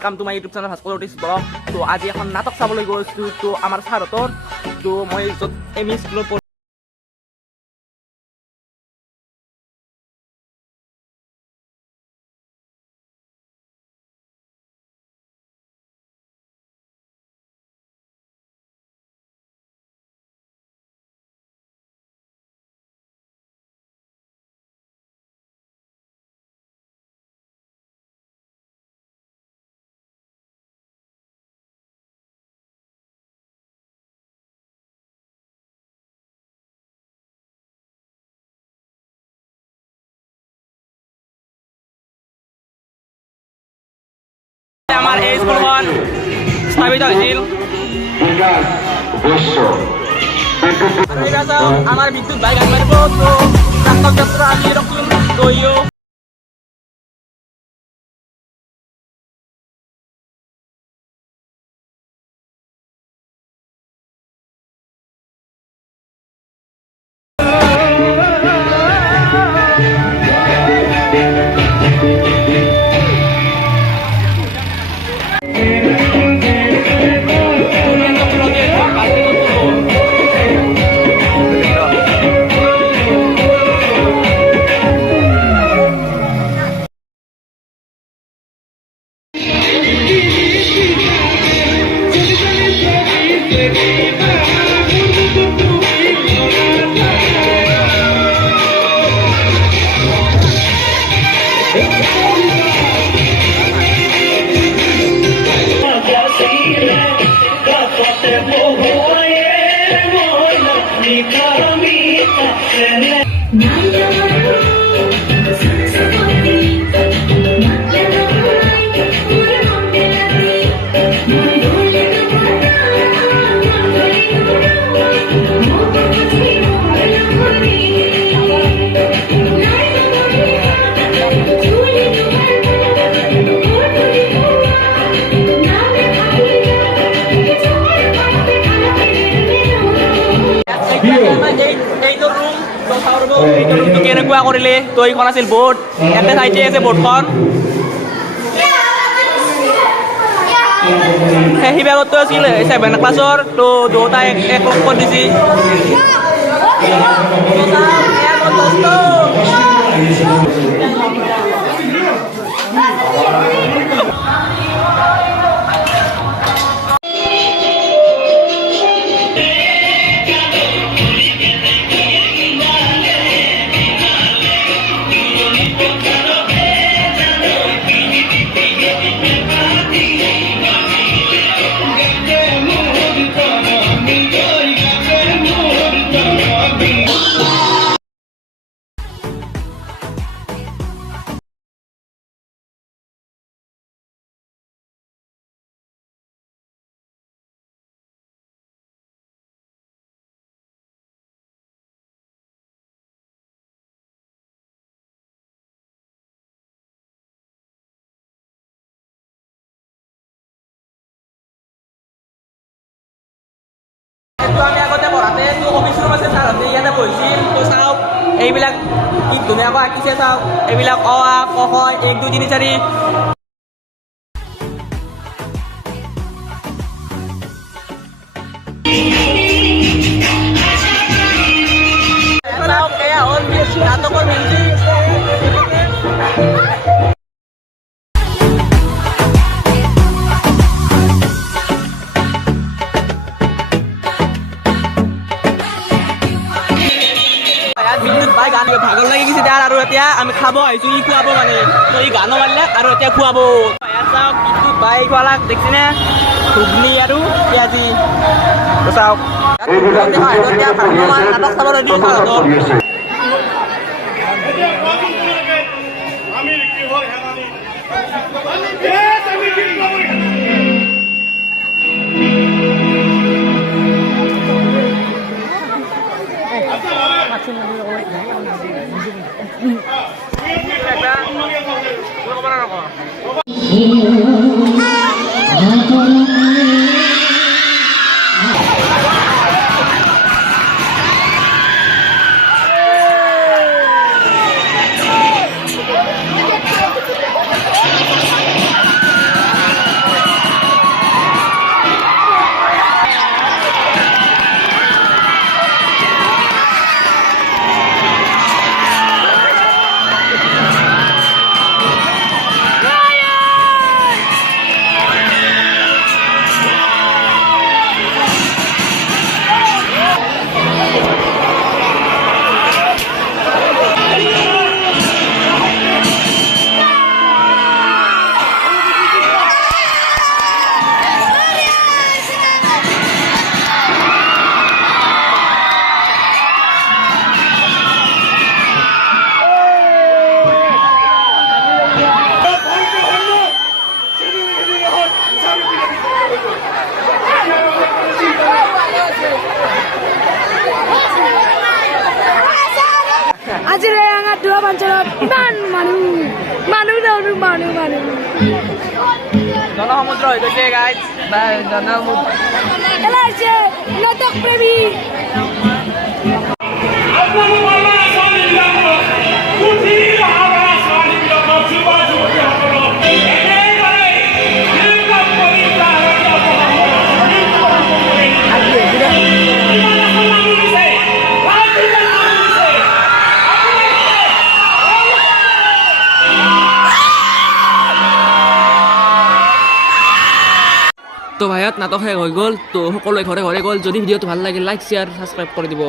Welcome to my YouTube channel Bhaskar artist blog. তো আজি এখন নাটক চাবলৈ গৈছোঁ তো আমাৰ ছাৰহঁতৰ। তো মই য'ত এম ই স্কুলত আমাৰ এই স্কুলখন স্থাপিত হৈছিল। আমাৰ বিদ্যুৎ ভাই গান মাৰিব। তো নাটক যাত্ৰা আমি ৰখিম তৈও কেনেকুৱা কৰিলে। তো এইখন আছিল বোৰ্ড, এতে চাইতে আছে বোৰ্ডখন। সেই বেগতো আছিল 7 ক্লাছৰ। তো দুটাই এক লগ কৰি দিছি। আমি আগতে পঢ়াতে তো অফিচ ৰুম আছে, ছাৰহঁতে ইয়াতে বহিছিল। তো চাওক এইবিলাক কি ধুনীয়াকৈ আঁকিছে। চাওক এইবিলাক অ আ ক খ 1 2 3 4। চাওক এয়া হ'ল নাটকৰ মিউজিক। ভাগৰ লাগি গৈছে তাৰ, আৰু এতিয়া আমি খাব আহিছো। ই খুৱাব মানে, তো ই গানো মাৰিলে আৰু এতিয়া খুৱাব। চাওক বিদ্যুৎ ভাই খোৱালাক দেখিছেনে, ঘুগনি আৰু পিঁয়াজি। তো চাওক নাটক চাব ৰেডি ছাৰহঁতৰ। কাজিৰঙাত ধোৱা অঞ্চলত ইমান মানুহ জনসমুদ্ৰ হৈ গৈছে গাইজ বা জনসমুদ্ৰ এলাইছে নাটক প্ৰেমী তো ভাইয়াত নাটক শেষ হৈ গ'ল তো সকলোৱে ঘৰে ঘৰে গ'ল যদি ভিডিঅ'টো ভাল লাগে লাইক শ্বেয়াৰ ছাবস্ক্ৰাইব কৰি দিব